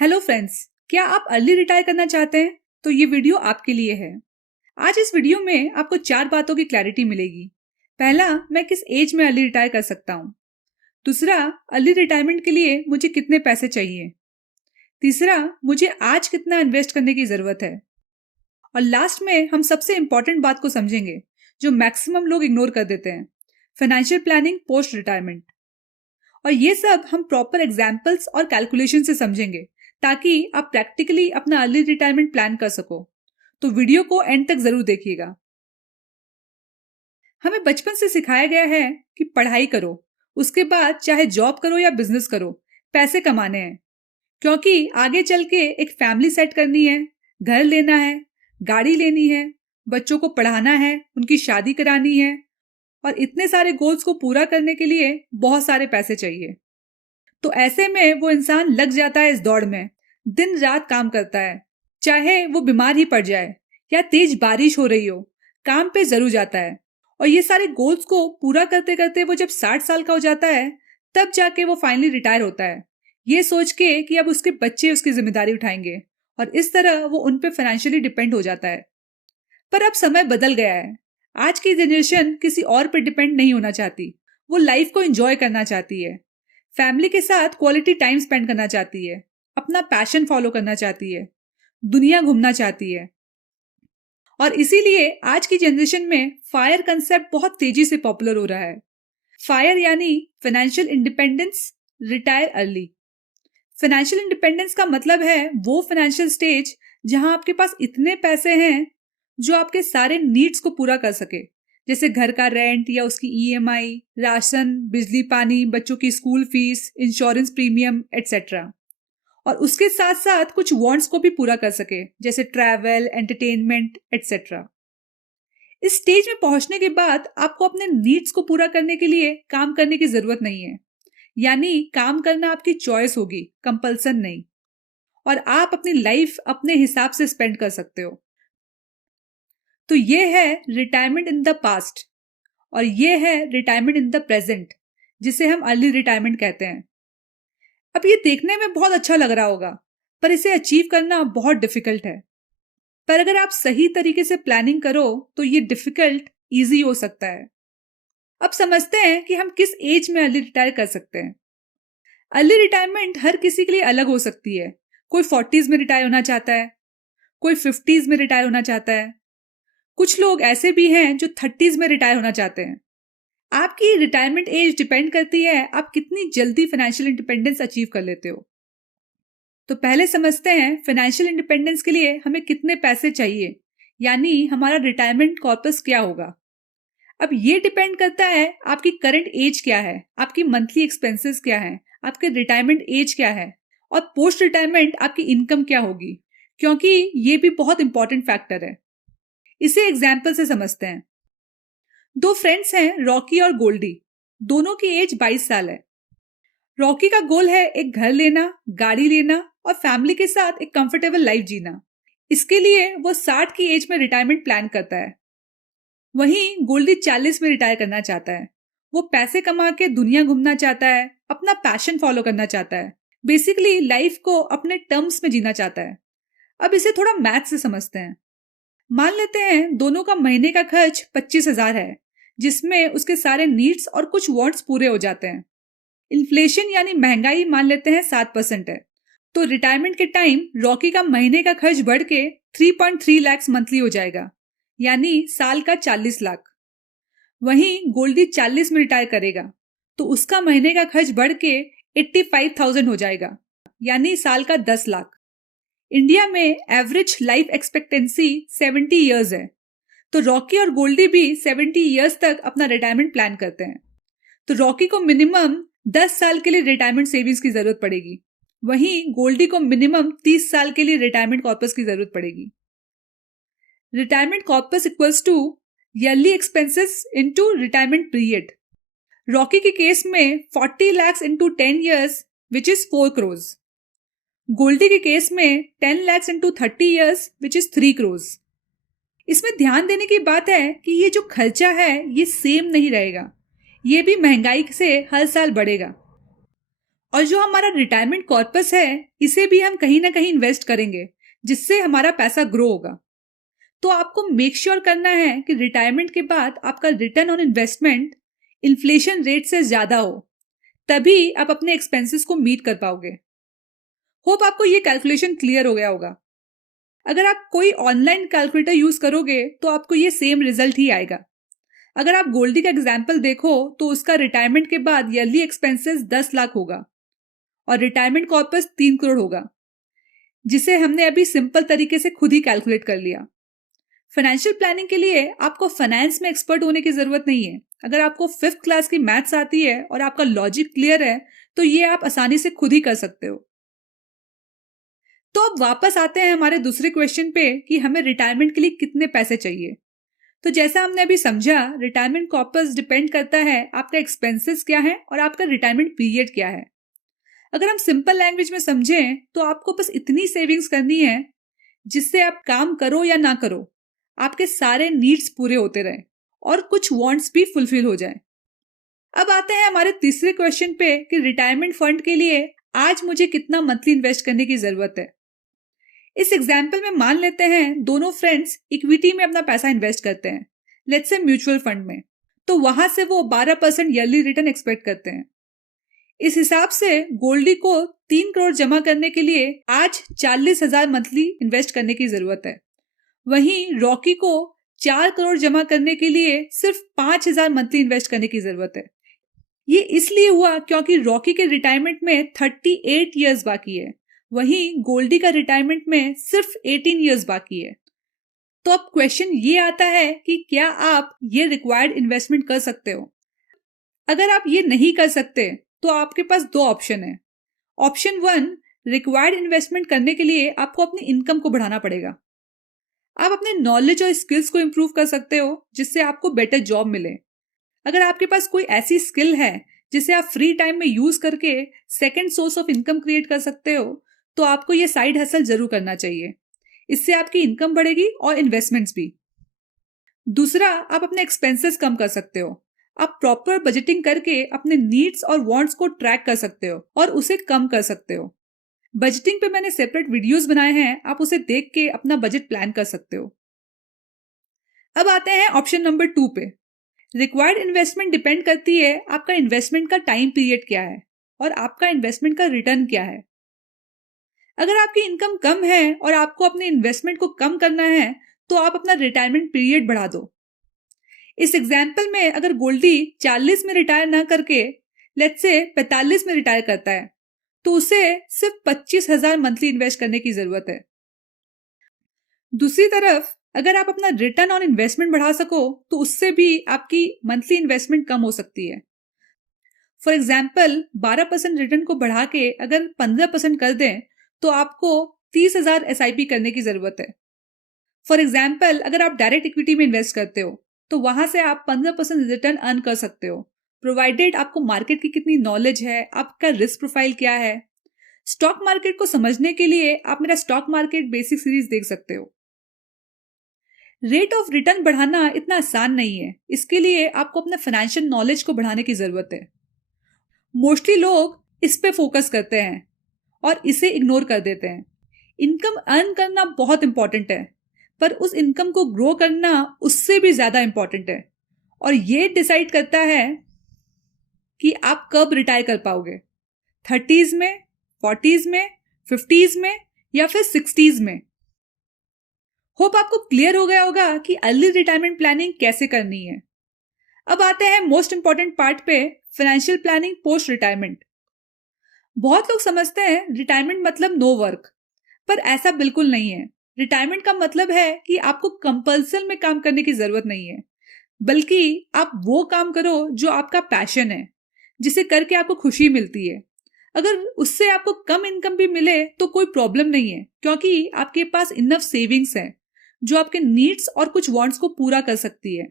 Hello friends, क्या आप early retire करना चाहते हैं? तो ये वीडियो आपके लिए है। आज इस वीडियो में आपको 4 बातों की क्लैरिटी मिलेगी। पहला, मैं किस एज में अर्ली रिटायर कर सकता हूँ। दूसरा, अर्ली रिटायरमेंट के लिए मुझे कितने पैसे चाहिए। तीसरा, मुझे आज कितना इन्वेस्ट करने की जरूरत है। और लास्ट में हम सबसे इंपॉर्टेंट बात को समझेंगे जो मैक्सिमम लोग इग्नोर कर देते हैं, फाइनेंशियल प्लानिंग पोस्ट रिटायरमेंट। और ये सब हम प्रॉपर एग्जाम्पल्स और कैलकुलेशन से समझेंगे ताकि आप प्रैक्टिकली अपना अर्ली रिटायरमेंट प्लान कर सको। तो वीडियो को एंड तक जरूर देखिएगा। हमें बचपन से सिखाया गया है कि पढ़ाई करो, उसके बाद चाहे जॉब करो या बिजनेस करो, पैसे कमाने हैं, क्योंकि आगे चल के एक फैमिली सेट करनी है, घर लेना है, गाड़ी लेनी है, बच्चों को पढ़ाना है, उनकी शादी करानी है और इतने सारे गोल्स को पूरा करने के लिए बहुत सारे पैसे चाहिए। तो ऐसे में वो इंसान लग जाता है इस दौड़ में, दिन रात काम करता है, चाहे वो बीमार ही पड़ जाए या तेज बारिश हो रही हो, काम पे जरूर जाता है। और ये सारे गोल्स को पूरा करते करते वो जब 60 साल का हो जाता है, तब जाके वो फाइनली रिटायर होता है, ये सोच के कि अब उसके बच्चे उसकी जिम्मेदारी उठाएंगे और इस तरह वो उन पे फाइनेंशियली डिपेंड हो जाता है। पर अब समय बदल गया है। आज की जनरेशन किसी और पे डिपेंड नहीं होना चाहती, वो लाइफ को एंजॉय करना चाहती है, फैमिली के साथ क्वालिटी टाइम स्पेंड करना चाहती है, अपना पैशन फॉलो करना चाहती है, दुनिया घूमना चाहती है। और इसीलिए आज की जनरेशन में फायर कंसेप्ट बहुत तेजी से पॉपुलर हो रहा है। फायर यानी financial independence, retire early. Financial independence का मतलब है वो फाइनेंशियल स्टेज जहां आपके पास इतने पैसे हैं जो आपके सारे नीड्स को पूरा कर सके, जैसे घर का रेंट या उसकी ईएमआई, राशन, बिजली पानी, बच्चों की school fees, insurance premium etcetera. और उसके साथ साथ कुछ वांट्स को भी पूरा कर सके, जैसे ट्रैवल, एंटरटेनमेंट एटसेट्रा। इस स्टेज में पहुंचने के बाद आपको अपने नीड्स को पूरा करने के लिए काम करने की जरूरत नहीं है, यानी काम करना आपकी चॉइस होगी, कंपल्सन नहीं। और आप अपनी लाइफ अपने हिसाब से स्पेंड कर सकते हो। तो ये है रिटायरमेंट इन द पास्ट और ये है रिटायरमेंट इन द प्रेजेंट, जिसे हम अर्ली रिटायरमेंट कहते हैं। अब ये देखने में बहुत अच्छा लग रहा होगा, पर इसे अचीव करना बहुत डिफिकल्ट है। पर अगर आप सही तरीके से प्लानिंग करो तो ये डिफिकल्ट इजी हो सकता है। अब समझते हैं कि हम किस एज में अर्ली रिटायर कर सकते हैं। अर्ली रिटायरमेंट हर किसी के लिए अलग हो सकती है। कोई 40s में रिटायर होना चाहता है, कोई 50s में रिटायर होना चाहता है, कुछ लोग ऐसे भी हैं जो 30s में रिटायर होना चाहते हैं। आपकी रिटायरमेंट एज डिपेंड करती है आप कितनी जल्दी फाइनेंशियल इंडिपेंडेंस अचीव कर लेते हो। तो पहले समझते हैं फाइनेंशियल इंडिपेंडेंस के लिए हमें कितने पैसे चाहिए, यानी हमारा रिटायरमेंट कॉर्पस क्या होगा। अब ये डिपेंड करता है आपकी करंट एज क्या है, आपकी मंथली एक्सपेंसेस क्या है, आपके रिटायरमेंट एज क्या है और पोस्ट रिटायरमेंट आपकी इनकम क्या होगी, क्योंकि ये भी बहुत इंपॉर्टेंट फैक्टर है। इसे एग्जाम्पल से समझते हैं। दो फ्रेंड्स हैं, रॉकी और गोल्डी। दोनों की एज 22 साल है। रॉकी का गोल है एक घर लेना, गाड़ी लेना और फैमिली के साथ एक कंफर्टेबल लाइफ जीना। इसके लिए वो 60 की एज में रिटायरमेंट प्लान करता है। वहीं गोल्डी 40 में रिटायर करना चाहता है। वो पैसे कमा के दुनिया घूमना चाहता है, अपना पैशन फॉलो करना चाहता है, बेसिकली लाइफ को अपने टर्म्स में जीना चाहता है। अब इसे थोड़ा मैथ से समझते हैं। मान लेते हैं दोनों का महीने का खर्च 25,000 है, जिसमें उसके सारे नीड्स और कुछ वांट्स पूरे हो जाते हैं। इन्फ्लेशन यानी महंगाई मान लेते हैं 7% है, तो रिटायरमेंट के टाइम रॉकी का महीने का खर्च बढ़ के 3.3 लाख मंथली हो जाएगा, यानी साल का 40 लाख। वहीं गोल्डी 40 में रिटायर करेगा तो उसका महीने का खर्च बढ़ के 85,000 हो जाएगा, यानी साल का 10 लाख। इंडिया में एवरेज लाइफ एक्सपेक्टेंसी 70 इयर्स है, तो रॉकी और गोल्डी भी 70 इयर्स तक अपना रिटायरमेंट प्लान करते हैं। तो रॉकी को मिनिमम 10 साल के लिए रिटायरमेंट सेविंग्स की जरूरत पड़ेगी, वहीं गोल्डी को मिनिमम 30 साल के लिए रिटायरमेंट कॉर्पस की जरूरत पड़ेगी। Retirement corpus equals to yearly expenses into retirement period. Rocky के केस में 40 lakh into 10 years which is 4 crore. Goldie के केस में 10 lakh into 30 years which is 3 crore. इसमें ध्यान देने की बात है कि ये जो खर्चा है ये सेम नहीं रहेगा, ये भी महंगाई से हर साल बढ़ेगा। और जो हमारा रिटायरमेंट कॉर्पस है इसे भी हम कहीं ना कहीं इन्वेस्ट करेंगे जिससे हमारा पैसा ग्रो होगा। तो आपको मेक श्योर करना है कि रिटायरमेंट के बाद आपका return on investment inflation rate से ज्यादा हो, तभी आप अपने एक्सपेंसेस को मीट कर पाओगे। होप आपको ये कैलकुलेशन क्लियर हो गया होगा। अगर आप कोई ऑनलाइन कैलकुलेटर यूज करोगे तो आपको ये सेम रिजल्ट ही आएगा। अगर आप गोल्डी का एग्जाम्पल देखो तो उसका रिटायरमेंट के बाद ईयरली एक्सपेंसेस 10 लाख होगा और रिटायरमेंट कॉर्पस 3 करोड़ होगा, जिसे हमने अभी सिंपल तरीके से खुद ही कैलकुलेट कर लिया। फाइनेंशियल प्लानिंग के लिए आपको फाइनेंस में एक्सपर्ट होने की जरूरत नहीं है। अगर आपको 5th क्लास की मैथ्स आती है और आपका लॉजिक क्लियर है तो ये आप आसानी से खुद ही कर सकते हो। तो अब वापस आते हैं हमारे दूसरे क्वेश्चन पे कि हमें रिटायरमेंट के लिए कितने पैसे चाहिए। तो जैसा हमने अभी समझा, रिटायरमेंट कॉर्पस डिपेंड करता है आपका एक्सपेंसेस क्या है और आपका रिटायरमेंट पीरियड क्या है। अगर हम सिंपल लैंग्वेज में समझें तो आपको बस इतनी सेविंग्स करनी है जिससे आप काम करो या ना करो आपके सारे नीड्स पूरे होते रहे और कुछ वांट्स भी फुलफिल हो जाए। अब आते हैं हमारे तीसरे क्वेश्चन पे कि रिटायरमेंट फंड के लिए आज मुझे कितना मंथली इन्वेस्ट करने की जरूरत है। इस एग्जाम्पल में मान लेते हैं दोनों फ्रेंड्स इक्विटी में अपना पैसा इन्वेस्ट करते हैं, लेट्स से म्यूचुअल फंड में। तो वहां से वो 12% ईयरली रिटर्न एक्सपेक्ट करते हैं। इस हिसाब से गोल्डी को 3 करोड़ जमा करने के लिए आज 40,000 मंथली इन्वेस्ट करने की जरूरत है। वहीं रॉकी को 4 करोड़ जमा करने के लिए सिर्फ 5,000 मंथली इन्वेस्ट करने की जरूरत है। ये इसलिए हुआ क्योंकि रॉकी के रिटायरमेंट में 38 इयर्स बाकी है, वहीं गोल्डी का रिटायरमेंट में सिर्फ 18 इयर्स बाकी है। तो अब क्वेश्चन ये आता है कि क्या आप ये रिक्वायर्ड इन्वेस्टमेंट कर सकते हो। अगर आप ये नहीं कर सकते तो आपके पास दो ऑप्शन है। ऑप्शन 1, रिक्वायर्ड इन्वेस्टमेंट करने के लिए आपको अपनी इनकम को बढ़ाना पड़ेगा। आप अपने नॉलेज और स्किल्स को इंप्रूव कर सकते हो जिससे आपको बेटर जॉब मिले। अगर आपके पास कोई ऐसी स्किल है जिसे आप फ्री टाइम में यूज करके second source of income create कर सकते हो तो आपको ये साइड हसल जरूर करना चाहिए। इससे आपकी इनकम बढ़ेगी और इन्वेस्टमेंट्स भी। दूसरा, आप अपने एक्सपेंसेस कम कर सकते हो। आप प्रॉपर बजटिंग करके अपने नीड्स और वांट्स को ट्रैक कर सकते हो और उसे कम कर सकते हो। बजटिंग पे मैंने सेपरेट वीडियोस बनाए हैं, आप उसे देख के अपना बजट प्लान कर सकते हो। अब आते हैं ऑप्शन नंबर 2 पे। रिक्वायर्ड इन्वेस्टमेंट डिपेंड करती है आपका इन्वेस्टमेंट का टाइम पीरियड क्या है और आपका इन्वेस्टमेंट का रिटर्न क्या है। अगर आपकी इनकम कम है और आपको अपने इन्वेस्टमेंट को कम करना है तो आप अपना रिटायरमेंट पीरियड बढ़ा दो। इस एग्जाम्पल में अगर गोल्डी 40 में रिटायर ना करके लेट्स से 45 में रिटायर करता है तो उसे सिर्फ 25,000 मंथली इन्वेस्ट करने की जरूरत है। दूसरी तरफ अगर आप अपना रिटर्न ऑन इन्वेस्टमेंट बढ़ा सको तो उससे भी आपकी मंथली इन्वेस्टमेंट कम हो सकती है। फॉर एग्जाम्पल 12% रिटर्न को बढ़ा के अगर 15% कर दें तो आपको 30,000 SIP करने की जरूरत है। फॉर एग्जाम्पल अगर आप डायरेक्ट इक्विटी में इन्वेस्ट करते हो तो वहां से आप 15% रिटर्न अर्न कर सकते हो, प्रोवाइडेड आपको मार्केट की कितनी नॉलेज है, आपका रिस्क प्रोफाइल क्या है। स्टॉक मार्केट को समझने के लिए आप मेरा स्टॉक मार्केट बेसिक सीरीज देख सकते हो। रेट ऑफ रिटर्न बढ़ाना इतना आसान नहीं है, इसके लिए आपको अपने फाइनेंशियल नॉलेज को बढ़ाने की जरूरत है। मोस्टली लोग इस पे फोकस करते हैं और इसे इग्नोर कर देते हैं। इनकम अर्न करना बहुत इंपॉर्टेंट है, पर उस इनकम को ग्रो करना उससे भी ज्यादा इंपॉर्टेंट है और ये डिसाइड करता है कि आप कब रिटायर कर पाओगे, 30s में, 40s में, 50s में या फिर 60s में। होप आपको क्लियर हो गया होगा कि अर्ली रिटायरमेंट प्लानिंग कैसे करनी है। अब आते हैं मोस्ट इंपॉर्टेंट पार्ट पे, फाइनेंशियल प्लानिंग पोस्ट रिटायरमेंट। बहुत लोग समझते हैं रिटायरमेंट मतलब नो वर्क, पर ऐसा बिल्कुल नहीं है। रिटायरमेंट का मतलब है कि आपको कंपल्सन में काम करने की जरूरत नहीं है, बल्कि आप वो काम करो जो आपका पैशन है, जिसे करके आपको खुशी मिलती है। अगर उससे आपको कम इनकम भी मिले तो कोई प्रॉब्लम नहीं है, क्योंकि आपके पास इनफ सेविंग्स है जो आपके नीड्स और कुछ वांट्स को पूरा कर सकती है।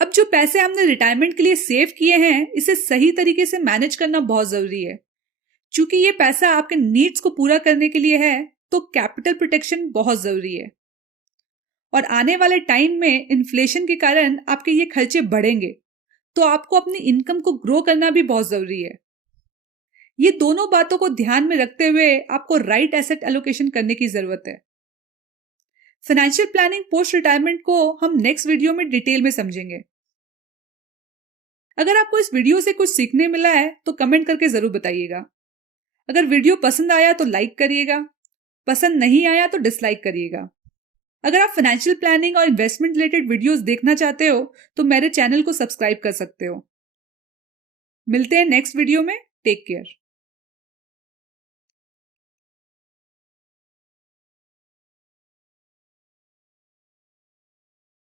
अब जो पैसे हमने रिटायरमेंट के लिए सेव किए हैं, इसे सही तरीके से मैनेज करना बहुत जरूरी है। चूंकि ये पैसा आपके नीड्स को पूरा करने के लिए है तो कैपिटल प्रोटेक्शन बहुत जरूरी है। और आने वाले टाइम में इन्फ्लेशन के कारण आपके ये खर्चे बढ़ेंगे, तो आपको अपनी इनकम को ग्रो करना भी बहुत जरूरी है। ये दोनों बातों को ध्यान में रखते हुए आपको राइट एसेट एलोकेशन करने की जरूरत है। फाइनेंशियल प्लानिंग पोस्ट रिटायरमेंट को हम नेक्स्ट वीडियो में डिटेल में समझेंगे। अगर आपको इस वीडियो से कुछ सीखने मिला है तो कमेंट करके जरूर बताइएगा। अगर वीडियो पसंद आया तो लाइक करिएगा, पसंद नहीं आया तो डिसलाइक करिएगा। अगर आप फाइनेंशियल प्लानिंग और इन्वेस्टमेंट रिलेटेड वीडियोस देखना चाहते हो तो मेरे चैनल को सब्सक्राइब कर सकते हो। मिलते हैं नेक्स्ट वीडियो में। Take care.